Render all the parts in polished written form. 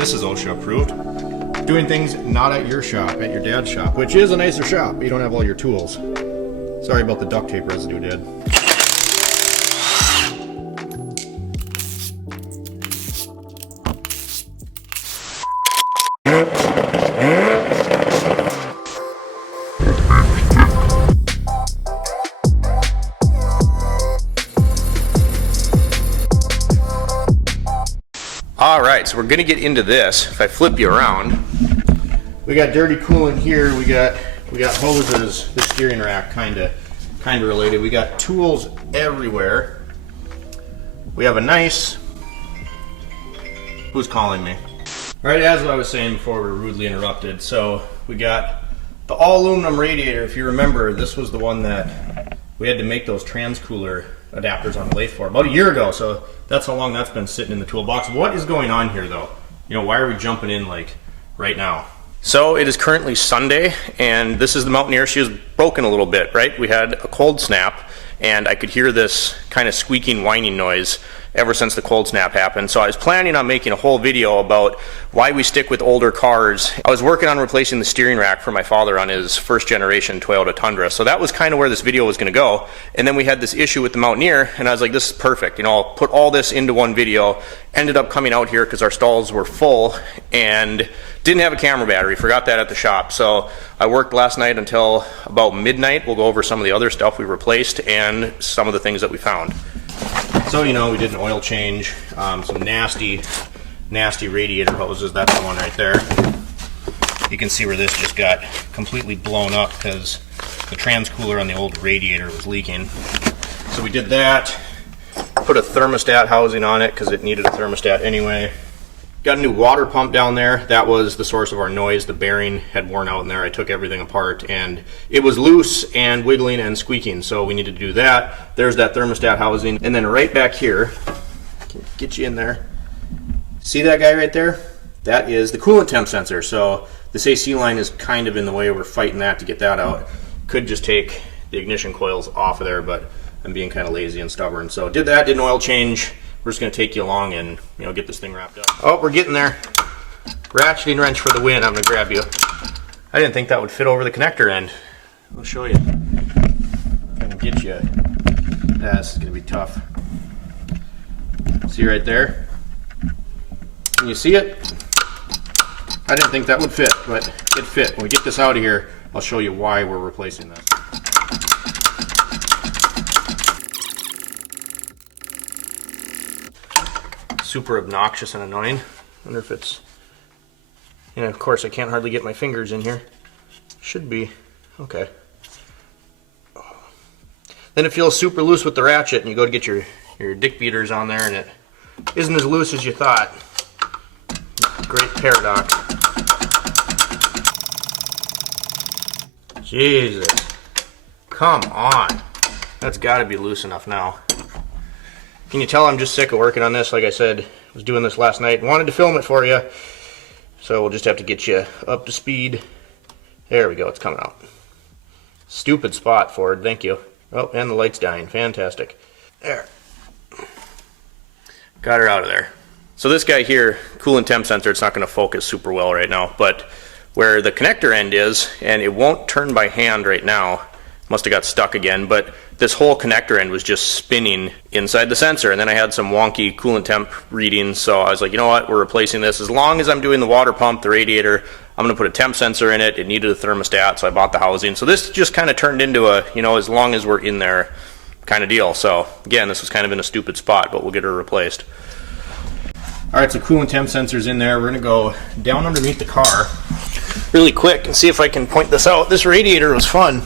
This is OSHA approved. Doing things not at your shop, at your dad's shop, which is a nicer shop. You don't have all your tools. Sorry about the duct tape residue, Dad. Alright, so we're going to get into this. If I flip you around, we got dirty coolant here, we got hoses, the steering rack kinda related. We got tools everywhere. We have a nice... Who's calling me? Alright, as I was saying before we were rudely interrupted, so we got the all aluminum radiator. If you remember, this was the one that we had to make those transcooler adapters on the lathe for about a year ago, so that's how long that's been sitting in the toolbox. What is going on here though? You know, why are we jumping in like right now? So it is currently Sunday, and this is the Mountaineer. She was broken a little bit, right? We had a cold snap, and I could hear this kind of squeaking, whining noise ever since the cold snap happened. So I was planning on making a whole video about why we stick with older cars. I was working on replacing the steering rack for my father on his first generation Toyota Tundra. So that was kind of where this video was going to go. And then we had this issue with the Mountaineer, and I was like, this is perfect. You know, I'll put all this into one video. Ended up coming out here because our stalls were full and didn't have a camera battery. Forgot that at the shop. So I worked last night until about midnight. We'll go over some of the other stuff we replaced and some of the things that we found. So, you know, we did an oil change, some nasty radiator hoses. That's the one right there. You can see where this just got completely blown up because the transcooler on the old radiator was leaking. So we did that, put a thermostat housing on it because it needed a thermostat anyway. Got a new water pump down there. That was the source of our noise. The bearing had worn out in there. I took everything apart and it was loose and wiggling and squeaking, so we needed to do that. There's that thermostat housing. And then right back here, can get you in there. See that guy right there? That is the coolant temp sensor. So this AC line is kind of in the way. We're fighting that to get that out. Could just take the ignition coils off of there, but I'm being kind of lazy and stubborn. So did that, did an oil change. We're just going to take you along and, you know, get this thing wrapped up. Oh, we're getting there. Ratcheting wrench for the win. I'm going to grab you. I didn't think that would fit over the connector end. I'll show you. I'm going to get you. This is going to be tough. See right there? Can you see it? I didn't think that would fit, but it fit. When we get this out of here, I'll show you why we're replacing this. Super obnoxious and annoying. Wonder if it's, and of course I can't hardly get my fingers in here. Should be okay. Then it feels super loose with the ratchet, and you go to get your dick beaters on there and it isn't as loose as you thought. Great paradox. Jesus, come on, that's got to be loose enough now. Can you tell I'm just sick of working on this? Like I said, I was doing this last night. Wanted to film it for you. So we'll just have to get you up to speed. There we go, it's coming out. Stupid spot, Ford, thank you. Oh, and the light's dying, fantastic. There. Got her out of there. So this guy here, coolant temp sensor, it's not gonna focus super well right now, but where the connector end is, and it won't turn by hand right now, must have got stuck again, but this whole connector end was just spinning inside the sensor, and then I had some wonky coolant temp readings, so I was like, you know what, we're replacing this. As long as I'm doing the water pump, the radiator, I'm gonna put a temp sensor in it. It needed a thermostat, so I bought the housing. So this just kind of turned into a, you know, as long as we're in there kind of deal. So again, this was kind of in a stupid spot, but we'll get her replaced. All right, so coolant temp sensor's in there. We're gonna go down underneath the car really quick and see if I can point this out. This radiator was fun.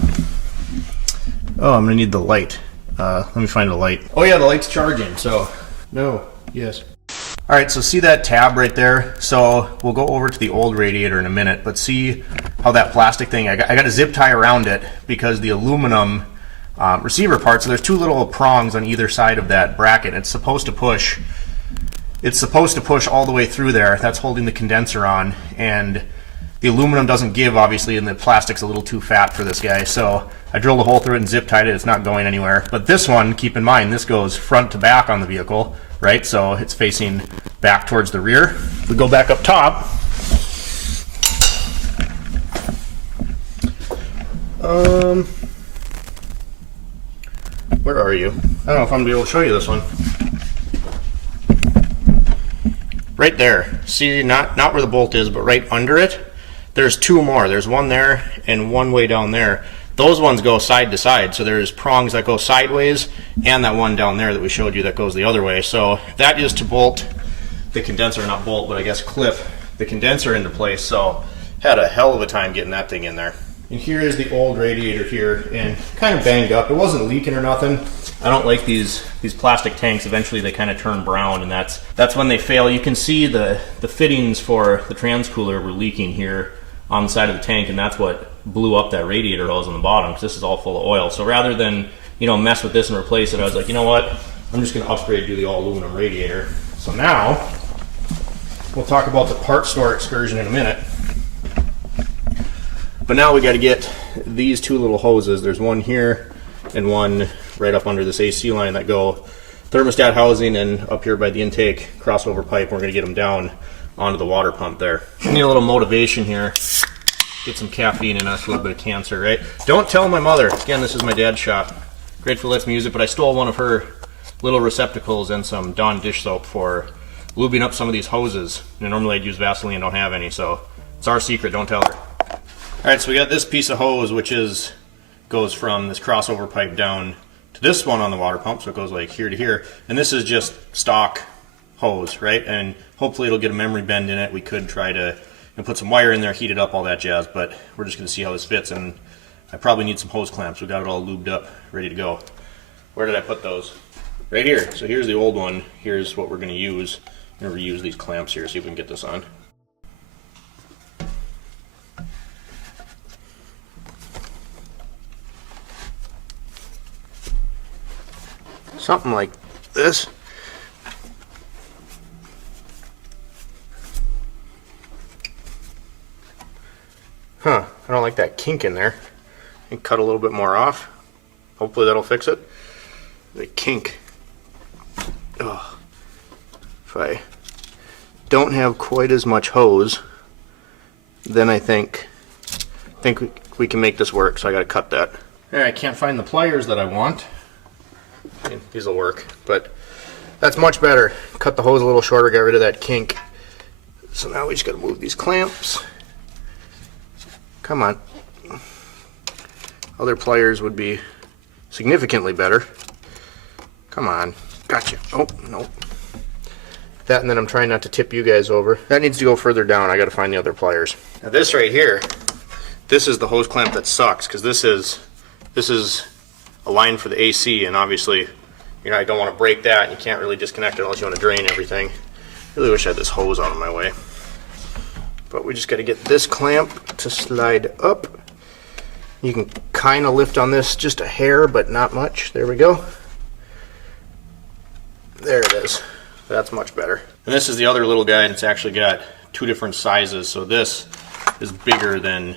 Oh, I'm gonna need the light. Let me find a light. Oh yeah, the light's charging, so no, yes. All right, so see that tab right there? So we'll go over to the old radiator in a minute, but see how that plastic thing, I got a zip tie around it because the aluminum receiver part, so there's two little prongs on either side of that bracket. It's supposed to push all the way through there. That's holding the condenser on, and the aluminum doesn't give, obviously, and the plastic's a little too fat for this guy. So I drilled a hole through it and zip tied it. It's not going anywhere. But this one, keep in mind, this goes front to back on the vehicle, right? So it's facing back towards the rear. If we go back up top, where are you? I don't know if I'm gonna be able to show you this one. Right there. See, not where the bolt is, but right under it, there's two more. There's one there and one way down there. Those ones go side to side, so there's prongs that go sideways, and that one down there that we showed you that goes the other way. So that is to bolt the condenser, not bolt, but I guess clip the condenser into place. So had a hell of a time getting that thing in there. And here is the old radiator here, and kind of banged up. It wasn't leaking or nothing. I don't like these plastic tanks. Eventually they kind of turn brown, and that's when they fail. You can see the fittings for the transcooler were leaking here on the side of the tank, and that's what blew up that radiator hose on the bottom, because this is all full of oil. So rather than, you know, mess with this and replace it, I was like, you know what, I'm just going to upgrade to the all aluminum radiator. So now we'll talk about the part store excursion in a minute. But now we got to get these two little hoses. There's one here and one right up under this AC line that go thermostat housing, and up here by the intake crossover pipe. We're going to get them down onto the water pump there. Need a little motivation here. Get some caffeine in us, a little bit of cancer, right? Don't tell my mother. Again, this is my dad's shop. Grateful lets me use it, but I stole one of her little receptacles and some Dawn dish soap for lubing up some of these hoses. And normally I'd use Vaseline, don't have any, so it's our secret, don't tell her. Alright, so we got this piece of hose, which goes from this crossover pipe down to this one on the water pump, so it goes like here to here. And this is just stock hose, right? And hopefully it'll get a memory bend in it. We could try to put some wire in there, heat it up, all that jazz, but we're just going to see how this fits. And I probably need some hose clamps. We got it all lubed up, ready to go. Where did I put those? Right here. So here's the old one. Here's what we're going to use. I'm going to reuse these clamps here, see if we can get this on. Something like this. Huh, I don't like that kink in there. And cut a little bit more off. Hopefully that'll fix it. The kink. Oh. If I don't have quite as much hose, then I think we can make this work, so I gotta cut that. I can't find the pliers that I want. These will work, but that's much better. Cut the hose a little shorter, got rid of that kink. So now we just gotta move these clamps. Come on. Other pliers would be significantly better. Come on. Gotcha. Oh, no. That, and then I'm trying not to tip you guys over. That needs to go further down. I gotta find the other pliers. Now this right here, this is the hose clamp that sucks, because this is a line for the AC, and obviously, you know, I don't want to break that, and you can't really disconnect it unless you want to drain everything. Really wish I had this hose out of my way. But we just got to get this clamp to slide up. You can kind of lift on this just a hair, but not much. There we go. There it is. That's much better. And this is the other little guy, and it's actually got two different sizes. So this is bigger than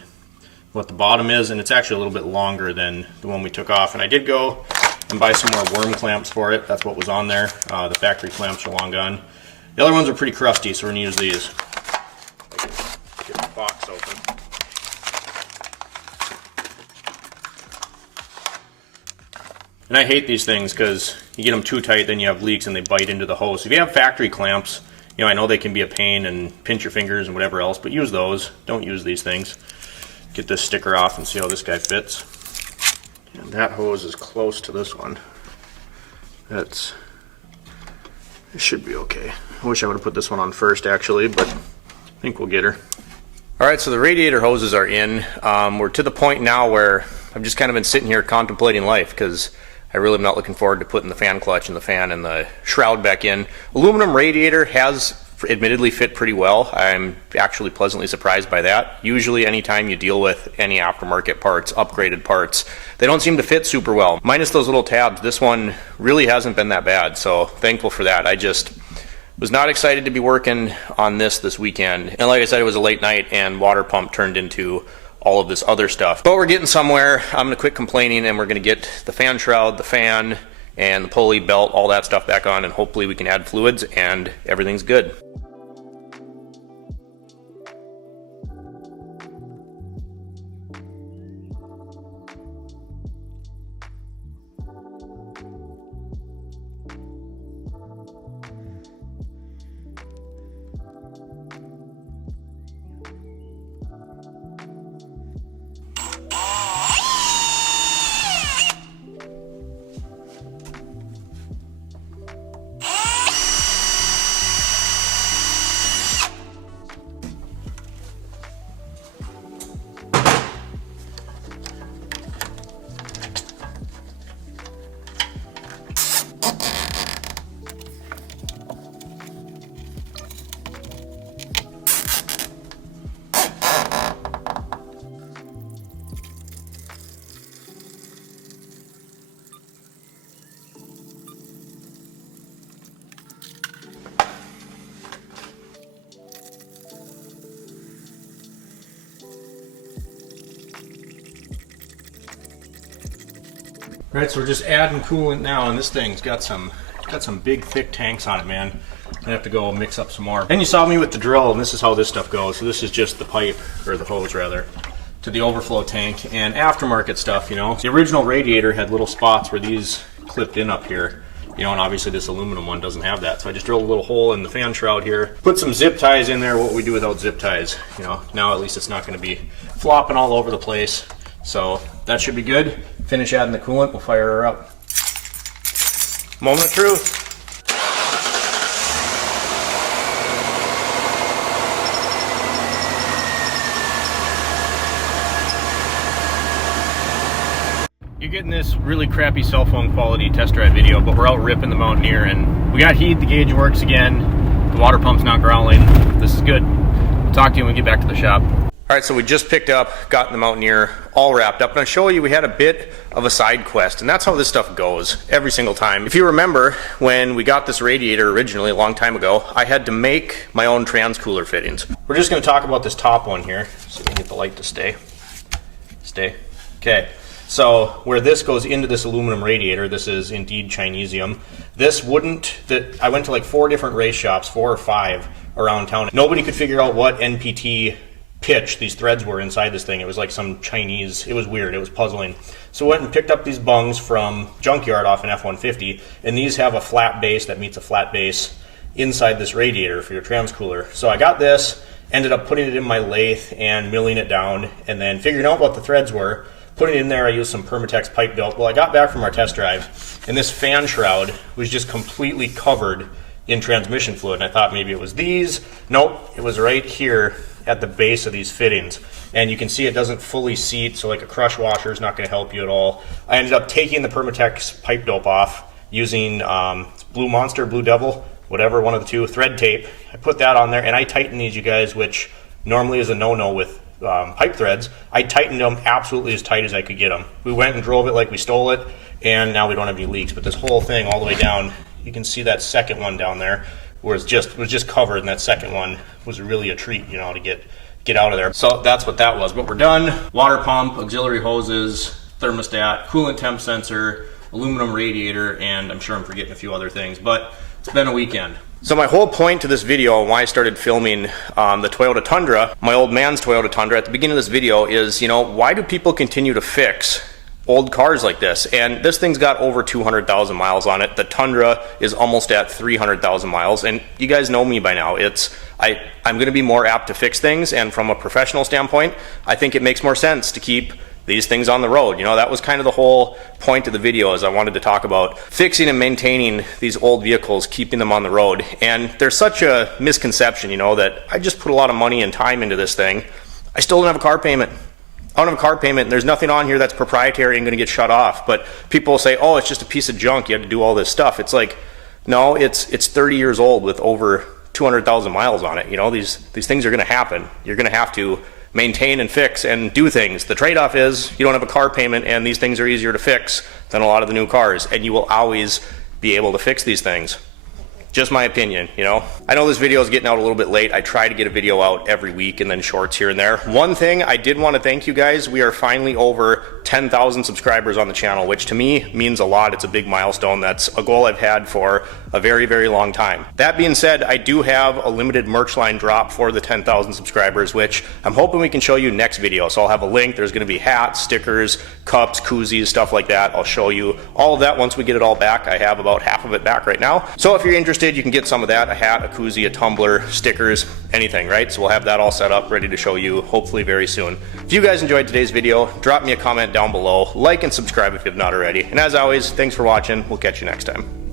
what the bottom is, and it's actually a little bit longer than the one we took off. And I did go and buy some more worm clamps for it. That's what was on there. The factory clamps are long gone. The other ones are pretty crusty, so we're going to use these. Get the box open. And I hate these things because you get them too tight, then you have leaks and they bite into the hose. If you have factory clamps, you know, I know they can be a pain and pinch your fingers and whatever else, but use those. Don't use these things. Get this sticker off and see how this guy fits. And that hose is close to this one. It should be okay. I wish I would have put this one on first actually, but I think we'll get her. Alright, so the radiator hoses are in. We're to the point now where I've just kind of been sitting here contemplating life, because I really am not looking forward to putting the fan clutch and the fan and the shroud back in. Aluminum radiator has admittedly fit pretty well. I'm actually pleasantly surprised by that. Usually anytime you deal with any aftermarket parts, upgraded parts, they don't seem to fit super well. Minus those little tabs, this one really hasn't been that bad, so thankful for that. Was not excited to be working on this weekend. And like I said, it was a late night and water pump turned into all of this other stuff. But we're getting somewhere. I'm gonna quit complaining and we're gonna get the fan shroud, the fan, and the pulley, belt, all that stuff back on, and hopefully we can add fluids and everything's good. Alright, so we're just adding coolant now, and this thing's got some big thick tanks on it, man. I'm gonna have to go mix up some more. And you saw me with the drill, and this is how this stuff goes. So this is just the pipe, or the hose rather, to the overflow tank, and aftermarket stuff, you know. The original radiator had little spots where these clipped in up here, you know, and obviously this aluminum one doesn't have that. So I just drilled a little hole in the fan shroud here, put some zip ties in there. What we do without zip ties, you know, now at least it's not gonna be flopping all over the place. So that should be good. Finish adding the coolant, we'll fire her up. Moment of truth. You're getting this really crappy cell phone quality test drive video, but we're out ripping the Mountaineer and we got heat, the gauge works again, the water pump's not growling. This is good. We'll talk to you when we get back to the shop. All right, so we just picked up, got the Mountaineer all wrapped up, and I'll show you we had a bit of a side quest, and that's how this stuff goes every single time. If you remember, when we got this radiator originally a long time ago, I had to make my own transcooler fittings. We're just gonna talk about this top one here, so we can get the light to stay. Okay, so where this goes into this aluminum radiator, this is indeed Chinesium. This wouldn't, I went to like 4 different race shops, 4 or 5 around town. Nobody could figure out what NPT pitch these threads were inside this thing. It was like some Chinese, it was weird, it was puzzling. So I went and picked up these bungs from Junkyard off an F-150, and these have a flat base that meets a flat base inside this radiator for your transcooler. So I got this, ended up putting it in my lathe and milling it down, and then figuring out what the threads were, putting it in there. I used some Permatex pipe belt. Well, I got back from our test drive, and this fan shroud was just completely covered in transmission fluid, and I thought maybe it was these. Nope, it was right here at the base of these fittings, and you can see it doesn't fully seat, so like a crush washer is not going to help you at all. I ended up taking the Permatex pipe dope off using Blue Monster, Blue Devil, whatever, one of the two, thread tape. I put that on there, and I tightened these, you guys, which normally is a no-no with pipe threads. I tightened them absolutely as tight as I could get them. We went and drove it like we stole it, and now we don't have any leaks. But this whole thing all the way down, you can see that second one down there, where it was just covered, and that second one was really a treat, you know, to get out of there. So that's what that was. But we're done. Water pump, auxiliary hoses, thermostat, coolant temp sensor, aluminum radiator, and I'm sure I'm forgetting a few other things, but it's been a weekend. So my whole point to this video, and why I started filming the Toyota Tundra, my old man's Toyota Tundra, at the beginning of this video is, you know, why do people continue to fix old cars like this? And this thing's got over 200,000 miles on it. The Tundra is almost at 300,000 miles, and you guys know me by now. I'm going to be more apt to fix things, and from a professional standpoint, I think it makes more sense to keep these things on the road. You know, that was kind of the whole point of the video, is I wanted to talk about fixing and maintaining these old vehicles, keeping them on the road. And there's such a misconception, you know, that I just put a lot of money and time into this thing. I still don't have a car payment. I don't have a car payment, and there's nothing on here that's proprietary and going to get shut off. But people will say, oh, it's just a piece of junk, you have to do all this stuff. It's like, no, it's 30 years old with over 200,000 miles on it. You know, these things are going to happen. You're going to have to maintain and fix and do things. The trade-off is you don't have a car payment, and these things are easier to fix than a lot of the new cars, and you will always be able to fix these things. just my opinion, you know. I know this video is getting out a little bit late. I try to get a video out every week and then shorts here and there. One thing I did want to thank you guys, we are finally over 10,000 subscribers on the channel, which to me means a lot. It's a big milestone. That's a goal I've had for a very, very long time. That being said, I do have a limited merch line drop for the 10,000 subscribers, which I'm hoping we can show you next video. So I'll have a link. There's going to be hats, stickers, cups, koozies, stuff like that. I'll show you all of that once we get it all back. I have about half of it back right now. So if you're interested, you can get some of that, a hat, a koozie, a tumbler, stickers, anything, right? So we'll have that all set up, ready to show you hopefully very soon. If you guys enjoyed today's video, drop me a comment down below, like and subscribe if you have not already. And as always, thanks for watching. We'll catch you next time.